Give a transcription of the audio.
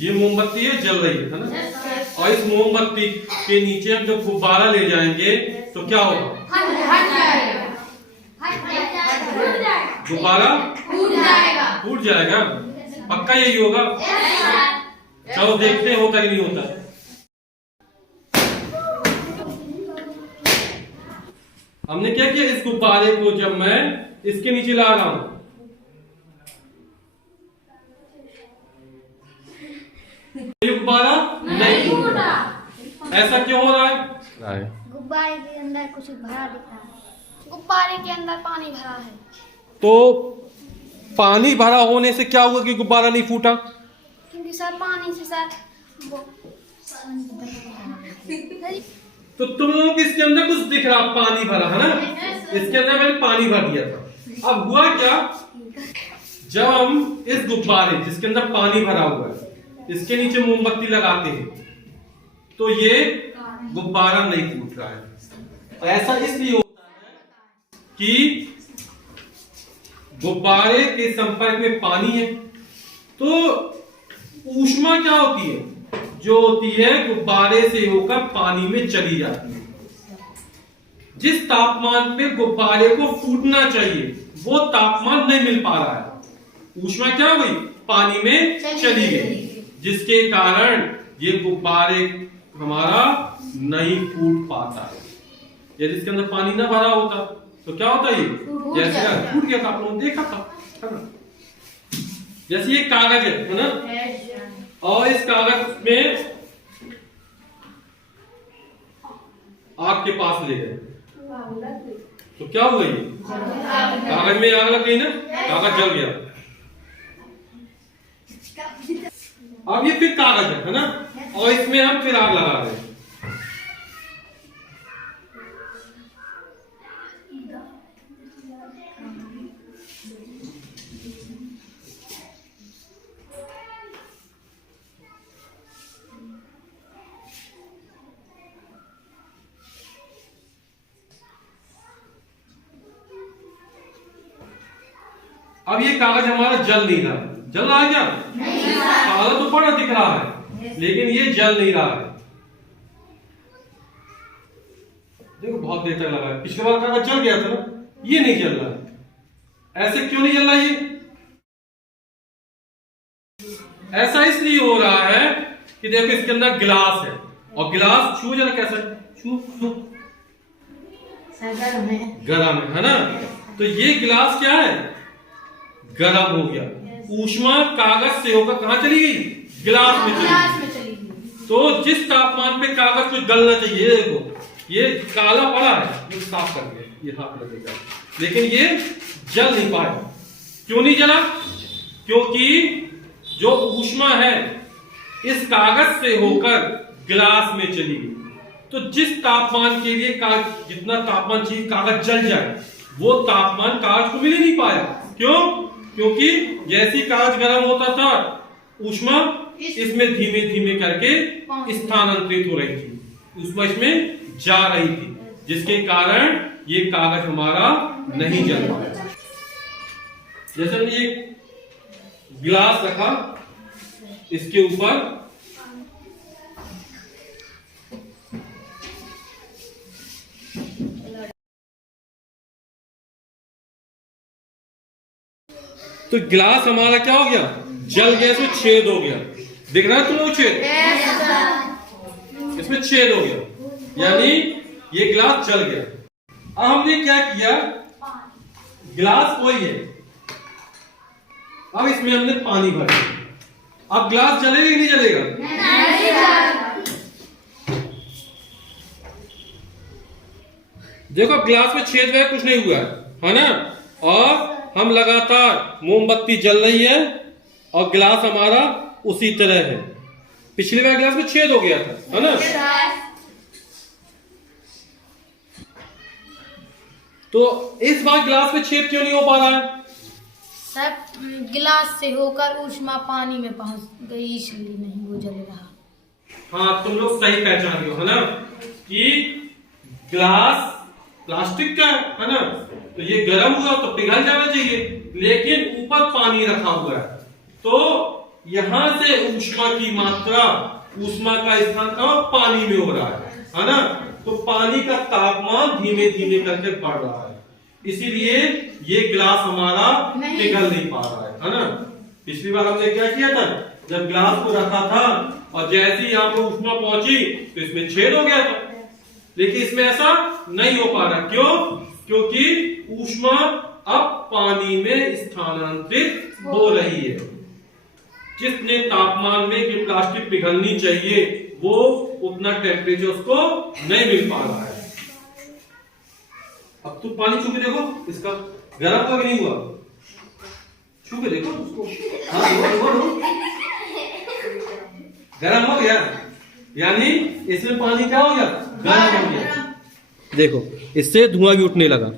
ये मोमबत्ती है, जल रही है ना। और इस मोमबत्ती के नीचे हम जब गुब्बारा ले जाएंगे तो क्या होगा? गुब्बारा फूट जाएगा। पक्का यही होगा? चलो देखते हैं होता कि नहीं होता। हमने क्या किया, इस गुब्बारे को जब मैं इसके नीचे ला रहा हूं, ये गुब्बारा नहीं फूट रहा। ऐसा क्यों हो रहा है? गुब्बारे के अंदर कुछ भरा दिख रहा है। गुब्बारे के अंदर पानी भरा है। तो पानी भरा होने से क्या हुआ कि गुब्बारा नहीं फूटा? क्योंकि सर पानी से सर वो तो तुम लोगों को इसके अंदर कुछ दिख रहा, पानी भरा है ना। इसके अंदर मैंने पानी भर दिया था। अब हुआ क्या, जब हम इस गुब्बारे जिसके अंदर पानी भरा हुआ है इसके नीचे मोमबत्ती लगाते हैं तो ये गुब्बारा नहीं फूट रहा है। ऐसा इसलिए होता है कि गुब्बारे के संपर्क में पानी है, तो ऊष्मा क्या होती है, जो होती है गुब्बारे से होकर पानी में चली जाती है। जिस तापमान पे गुब्बारे को फूटना चाहिए वो तापमान नहीं मिल पा रहा है। ऊष्मा क्या हुई, पानी में चली गई, जिसके कारण ये गुब्बारे हमारा नहीं फूट पाता है। यदि इसके अंदर पानी ना भरा होता तो क्या होता, ये जैसे फूट गया था। आप लोगों ने देखा था ना। जैसे ये कागज है ना, और इस कागज में आग के पास ले गए तो क्या हुआ, ये कागज में आग लग गई ना, कागज जल गया। अब ये फिर कागज है ना, और इसमें हम फिर आग लगा रहे हैं। अब ये कागज हमारा जल नहीं रहा, जल रहा है क्या? कागज तो बड़ा दिख रहा है लेकिन ये जल नहीं रहा है। देखो बहुत देर तक लगा है। पिछले बार कागज जल गया था ना, ये नहीं जल रहा है। ऐसे क्यों नहीं जल रहा ये? ऐसा इसलिए हो रहा है कि देखो इसके अंदर गिलास है, और गिलास छू जरा कैसा छू गरम है ना। तो ये गिलास क्या है, गरम हो गया। ऊष्मा कागज से होकर कहां चली गई, गिलास में चली गई। तो जिस तापमान पे कागज को गलना चाहिए, देखो ये काला पड़ा है, ये साफ कर दिया, ये हाथ लगेगा, लेकिन ये जल नहीं पाया। क्यों नहीं जला? क्योंकि जो ऊष्मा है इस कागज से होकर गिलास में चली गई। तो जिस तापमान के लिए जितना तापमान चाहिए कागज जल जाए, वो तापमान कागज को मिल ही नहीं पाया। क्यों? क्योंकि जैसी कागज गर्म होता था, ऊष्मा इसमें धीमे धीमे करके स्थानांतरित हो रही थी, ऊष्मा इसमें जा रही थी, जिसके कारण ये कागज हमारा नहीं जल पाया। जैसे हमने ये गिलास रखा, इसके ऊपर तो गिलास हमारा क्या हो गया, जल गया, इसमें छेद हो गया। दिख रहा है तुम लोग छेद? इसमें छेद हो गया, यानी ये गिलास जल गया। अब हमने क्या किया, गिलास वही है, अब इसमें हमने पानी भर दिया। अब गिलास जलेगा कि नहीं जलेगा? देखो गिलास में छेद वगैरह कुछ नहीं हुआ है ना, और हम लगातार मोमबत्ती जल रही है और गिलास हमारा उसी तरह है। पिछली बार गिलास में छेद हो गया था, है ना। तो इस बार गिलास में छेद क्यों नहीं हो पा रहा है? सब गिलास से होकर ऊष्मा पानी में पहुंच गई, इसलिए नहीं वो जल रहा। हाँ, तुम लोग सही पहचान रहे हो, है ना, कि गिलास प्लास्टिक का है ना, तो ये गर्म हुआ तो पिघल जाना चाहिए, लेकिन ऊपर पानी रखा हुआ है, तो यहां से ऊष्मा की मात्रा, ऊष्मा का स्थान पानी में हो रहा है ना। तो पानी का तापमान धीमे धीमे करके बढ़ रहा है, इसीलिए ये गिलास हमारा पिघल नहीं पा रहा है ना। पिछली बार हमने क्या किया था, जब गिलास को रखा था और जैसे ही यहाँ पर ऊष्मा पहुंची तो इसमें छेद हो गया था, लेकिन इसमें ऐसा नहीं हो पा रहा। क्यों? क्योंकि ऊष्मा अब पानी में स्थानांतरित हो रही है। जितने तापमान में ये प्लास्टिक पिघलनी चाहिए वो उतना टेम्परेचर उसको नहीं मिल पा रहा है। अब तुम पानी छू के देखो, इसका गर्म हुआ कि नहीं हुआ, छू के देखो उसको। हाँ, गर्म हो गया, यानी इसमें पानी क्या हो गया, गर्म हो गया। देखो इससे धुआं भी उठने लगा।